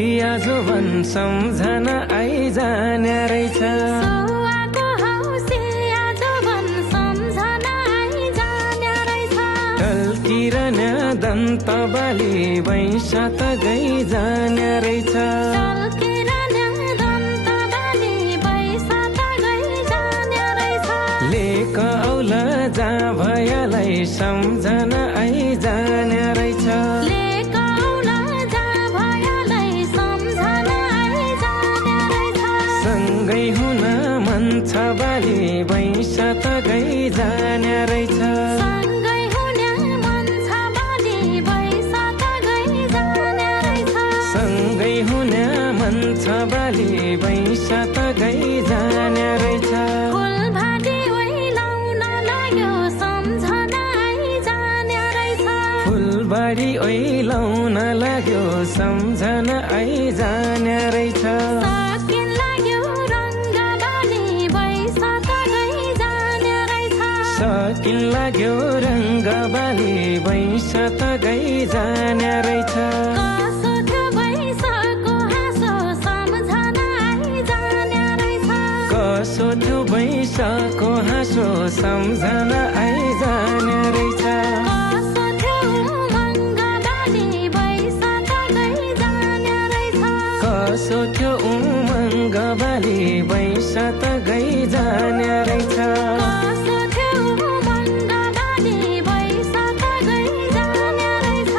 आज भन सम्झना आइजाने रहेछ। सौवाको हौसी आज भन सम्झना आइजाने रहेछ। टल्किरहने दन्त बाली वैंश त गइजाने रहेछ। टल्किरहने दन्त बाली वैंश त गइजाने रहेछ। लेक औल जा भयलाई सम्झना आइजाने रहेछ। लेक औल जा भयलाई सम्झना आइजाने रहेछ। सँगै हुन मन छ बाली वैंश त गइजाने रहेछ। सँगै हुने मन छ बाली वैंश त गइजाने रहेछ। सँगै हुने मन छ बाली वैंश त गइजाने रहेछ। फुलभाटी ओइलाउन लाग्यो सम्झना आइजाने रहेछ। फुलबारी ओइलाउन लाग्यो सम्झना आइजाने रहेछ। सकिन लाग्यो रङ्गबाली वैंश त गइजाने रहेछ। सकिन लाग्यो रङ्गबाली वैंश त गइजाने रहेछ। कसो थियो वैंशको हाँसो सम्झना आइजाने रहेछ। कसो थियो वैंशको हाँसो सम्झना आइजाने रहेछ। कसो थियो उमङ्गबाली वैंश त गइजाने रहेछ। कसो थियो उमङ्ग बाली वैंश त गइजाने रहेछ। कसो थियो उमङ्गबाली वैंश त गइजाने रहेछ।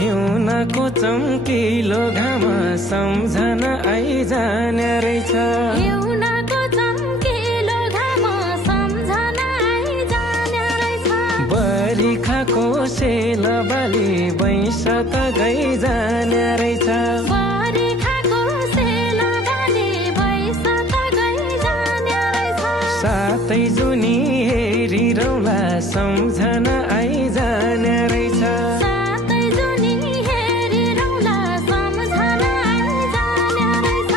हिउँनको चम्किलो घाम सम्झना आइजाने रहेछ। हिउँनको चम्किलो घाम सम्झना आइजाने रहेछ। बरिखाको सेल बाली वैंश त गइजाने रहेछ। बरिखाको सेल बाली वैंश त गइजाने रहेछ। सातै जुनी हेरिरौला सम्झना आइजाने रहेछ। सातै जुनी हेरिरौला सम्झना आइजाने रहेछ।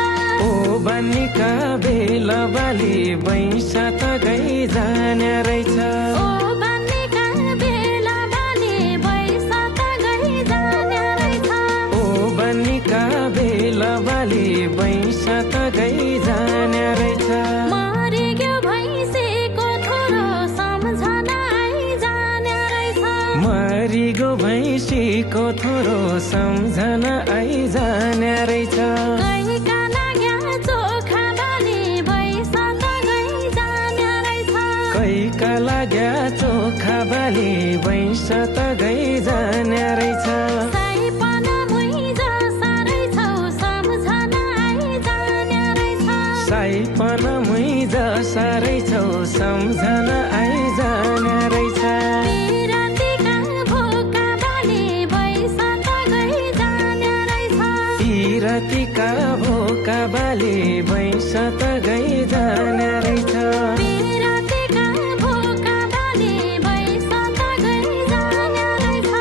ओ बनिका बेल बाली वैंश त गइजाने रहेछ। ओ बन्नीका बेला बाली वैंश त गइजाने रहेछ। ओ बनिका बेल बाली वैंश त गइजाने रहेछ। मरिग्यो भैँसीको थोरो सम्झना आइजाने रहेछ। मरिगो भैँसीको थोरो सम्झना आइजाने रहेछ। कैका लाग्या चोखा बाली वैंश त गइजाने रहेछ। कैका लाग्या चोखा बाली वैंश त गइजाने रहेछ। साइपन मुइज सारै छौ सम्झना आइजाने रहेछ। साइपन मुइज सारै छौ सम्झना आइजाने रहेछ। पिरातीका भोका बाली वैंश त गइजाने रहेछ। पिरातीका भोका बाली वैंश त गइजाने रहेछ। पिरातीका भोका बाली वैंश त गइजाने रहेछ।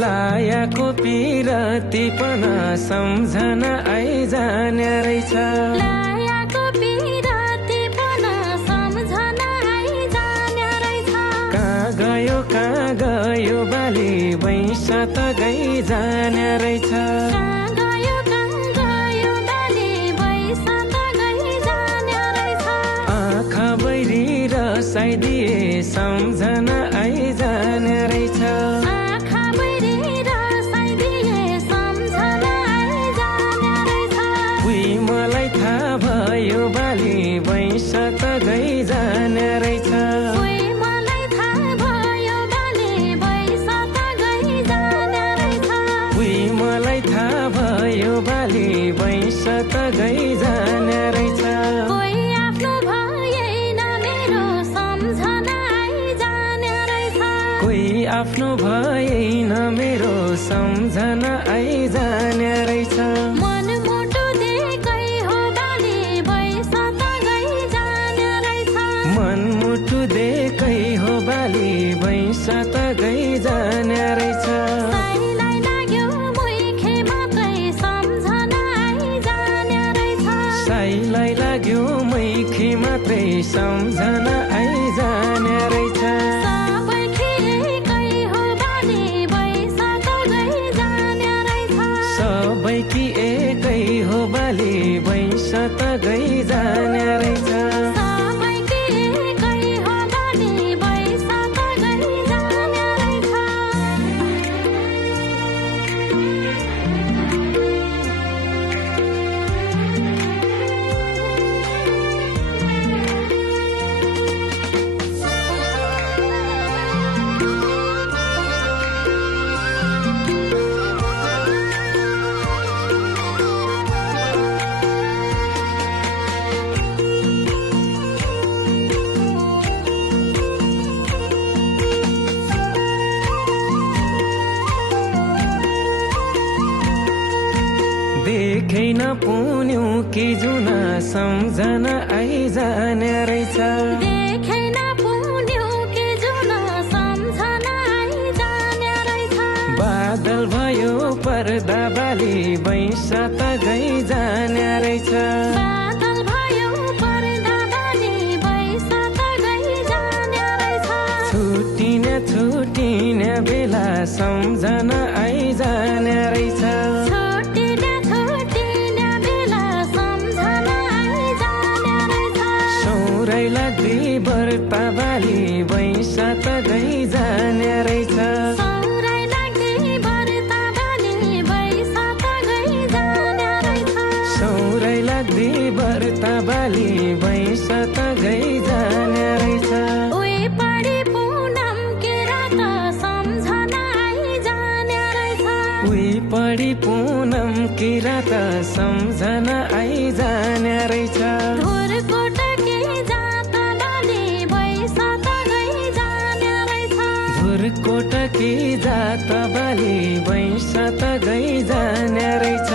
लायाको पिरतीपन सम्झना आइजाने रहेछ। लायाको पिरातीपन सम्झना आइजाने रहेछ। कहाँ गयो बाली वैंश त गइजाने रहेछ। कहाँ गयो बाली वैंश त गइजाने रहेछ। आँखा बैरी रसाइदिए सम्झना आइजाने रहेछ। आँखा बैरी रसाइदिए सम्झना आइजाने रहेछ। उही मलाई थाहा भयो मलाई लाग्यो मैखी मात्रै सम्झना आइजाने रहेछ सबैकी एकै हो बाली भैंस त गइजाने रहेछ देखे नपुन्यौ कि जुना सम्झना आइजाने रहेछ बादल भयो पर्दा बाली भैंस त गइजाने रहेछ छुटिने बेला सम्झना आइजाने रहेछ सौरै लाग्दी बर्ता बाली भैंस त गइजाने रहेछ सौरै लाग्दी बर्ता बाली भैंस त गइजाने रहेछ पढी पुनम की रात सम्झना आइजाने रहेछ धुरकोटकी जात बाली भैंस त गइजाने रहेछ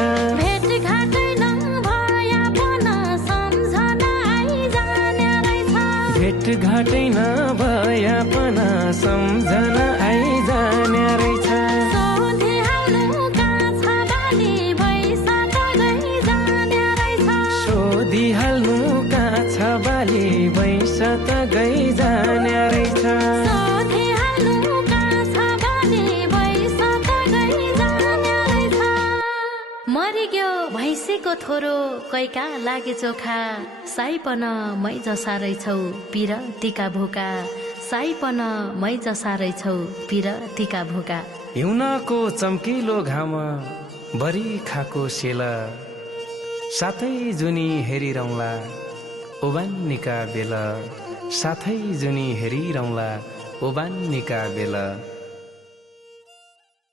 भेटघाटै नभया पनि सम्झना आइजाने रहेछ सोधिहाल्नु कहाँ छ बाली भैंस त गइजाने रहेछ मरिग्यो भैँसीको थोरो कैका लागे चोखा साइपन मै जसा रहेछौ पिरतीका भोका साइपन मै जसा रहेछौ पिरतीका भोका हिउनको चम्किलो घाम बरी खाको सेला साथै जुनी हेरिरौँला ओबान्नीका बेला साथै जुनी हेरिरौँला ओबान्नीका बेला